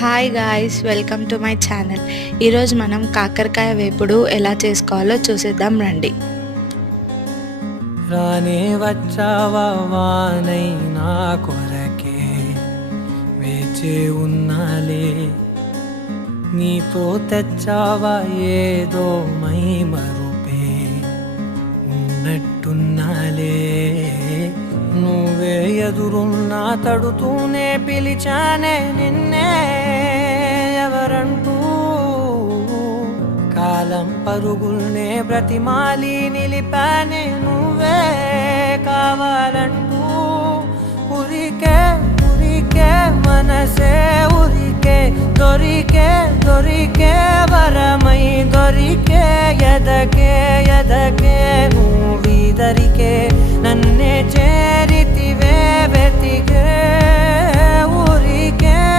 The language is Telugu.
Hi guys, welcome to my channel. ఈరోజు మనం కాకరకాయ వేపుడు ఎలా చేసుకోవాలో చూసేద్దాం రండి. రానే వచ్చావా వానై నా కొరకే వేచే ఉన్నాలే, నీతో తెచ్చావా ఏదో మై మరుపే ఉన్నట్టున్నాలే. నువ్వే ఎదురున్నా తడుతూనే పిలిచానే నిన్నే ఎవరంటూ, కాలం పరుగుల్నే బ్రతిమాలి నిలిపానే నువ్వే కావాలంటూ. ఉరికే ఉరికే మనసే ఉరికే, దొరికే దొరికే వరమై దొరికే, ఎదకే ఎదకే నువ్వీదరికే నన్నే చేరి